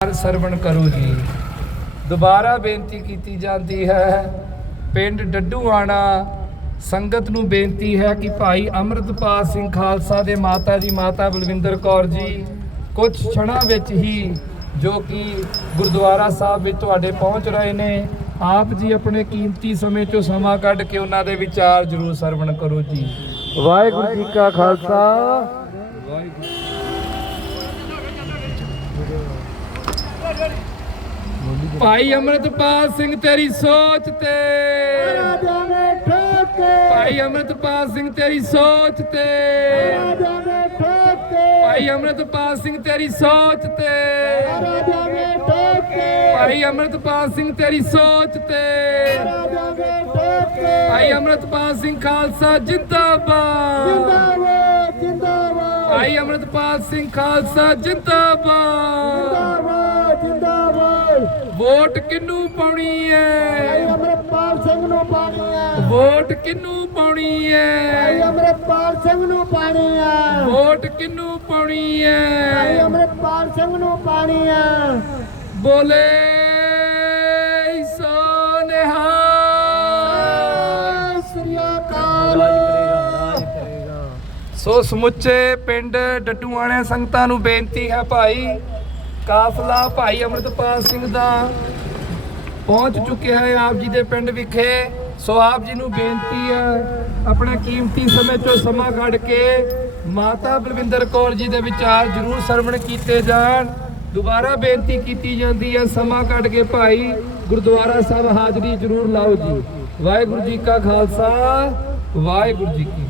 ਵਿਚਾਰ ਸਰਵਣ ਕਰੋ ਜੀ। ਦੁਬਾਰਾ ਬੇਨਤੀ ਕੀਤੀ ਜਾਂਦੀ ਹੈ ਪਿੰਡ ਡੱਡੂਆਣਾ ਸੰਗਤ ਨੂੰ ਬੇਨਤੀ ਹੈ ਕਿ ਭਾਈ ਅੰਮ੍ਰਿਤਪਾਲ ਸਿੰਘ ਖਾਲਸਾ ਦੇ ਮਾਤਾ ਜੀ ਮਾਤਾ ਬਲਵਿੰਦਰ ਕੌਰ ਜੀ ਕੁਝ ਛਣਾ ਵਿੱਚ ਹੀ ਜੋ ਕਿ ਗੁਰਦੁਆਰਾ ਸਾਹਿਬ ਵਿੱਚ ਤੁਹਾਡੇ ਪਹੁੰਚ ਰਹੇ ਨੇ ਆਪ ਜੀ ਆਪਣੇ ਕੀਮਤੀ ਸਮੇਂ ਚੋਂ ਸਮਾਂ ਕੱਢ ਕੇ ਉਹਨਾਂ ਦੇ ਵਿਚਾਰ ਜ਼ਰੂਰ ਸਰਵਣ ਕਰੋ ਜੀ। ਵਾਹਿਗੁਰੂ ਜੀ ਕਾ ਖਾਲਸਾ। ਵਾਹਿਗੁਰੂ ਭਾਈ ਅੰਮ੍ਰਿਤਪਾਲ ਸਿੰਘ ਤੇਰੀ ਸੋਚ ਤੇ। ਭਾਈ ਅੰਮ੍ਰਿਤਪਾਲ ਸਿੰਘ ਤੇਰੀ ਸੋਚ ਤੇ। ਭਾਈ ਅੰਮ੍ਰਿਤਪਾਲ ਸਿੰਘ ਤੇਰੀ ਸੋਚ ਤੇ। ਭਾਈ ਅੰਮ੍ਰਿਤਪਾਲ ਸਿੰਘ ਤੇਰੀ ਸੋਚ ਤੇ। ਭਾਈ ਅੰਮ੍ਰਿਤਪਾਲ ਸਿੰਘ ਖਾਲਸਾ ਜਿੰਦਾਬਾਦ। ਜਿੰਦਾਬਾਦ ਜਿੰਦਾਬਾਦ। ਭਾਈ ਅੰਮ੍ਰਿਤਪਾਲ ਸਿੰਘ ਖਾਲਸਾ ਜਿੰਦਾਬਾਦ। ਜਿੰਦਾਬਾਦ। ਜਿੰਦਾਬਾਦ। ਵੋਟ ਕਿੰਨੂੰ ਪਾਉਣੀ ਹੈ? ਅਮਰਪਾਲ ਸਿੰਘ ਨੂੰ ਪਾਣੀ ਆ ਵੋਟ ਕਿੰਨੂੰ ਪਾਉਣੀ ਹੈ? ਅਮਰਪਾਲ ਸਿੰਘ ਨੂੰ ਪਾਣੀ ਆ ਵੋਟ ਕਿੰਨੂੰ ਪਾਉਣੀ ਹੈ? ਅਮਰਪਾਲ ਸਿੰਘ ਨੂੰ ਪਾਣੀ ਆ ਬੋਲੇ ਸੋ ਨਿਹਾਲ ਸਤਿ ਸ੍ਰੀ ਅਕਾਲ। ਸੋ ਸਮੁੱਚੇ ਪਿੰਡ ਡੱਡੂਆਣੇ ਸੰਗਤਾਂ ਨੂੰ ਬੇਨਤੀ ਹੈ ਭਾਈ ਕਾਫਲਾ ਭਾਈ ਅਮਰਤਪਾਲ ਸਿੰਘ ਦਾ ਪਹੁੰਚ ਚੁੱਕਿਆ ਹੈ ਆਪ ਜੀ ਦੇ ਪਿੰਡ ਵਿਖੇ। ਸੋ ਆਪ ਜੀ ਨੂੰ ਬੇਨਤੀ ਹੈ, ਆਪਣਾ ਕੀਮਤੀ ਸਮੇਂ ਚੋਂ ਸਮਾਂ ਕੱਢ ਕੇ ਮਾਤਾ ਬਲਵਿੰਦਰ ਕੌਰ ਜੀ ਦੇ ਵਿਚਾਰ ਜ਼ਰੂਰ ਸਰਵਣ ਕੀਤੇ ਜਾਣ। ਦੁਬਾਰਾ ਬੇਨਤੀ ਕੀਤੀ ਜਾਂਦੀ ਹੈ, ਸਮਾਂ ਕੱਢ ਕੇ ਭਾਈ ਗੁਰਦੁਆਰਾ ਸਾਹਿਬ ਹਾਜ਼ਰੀ ਜ਼ਰੂਰ ਲਾਓ ਜੀ। ਵਾਹਿਗੁਰੂ ਜੀ ਕਾ ਖਾਲਸਾ, ਵਾਹਿਗੁਰੂ ਜੀ ਕੀ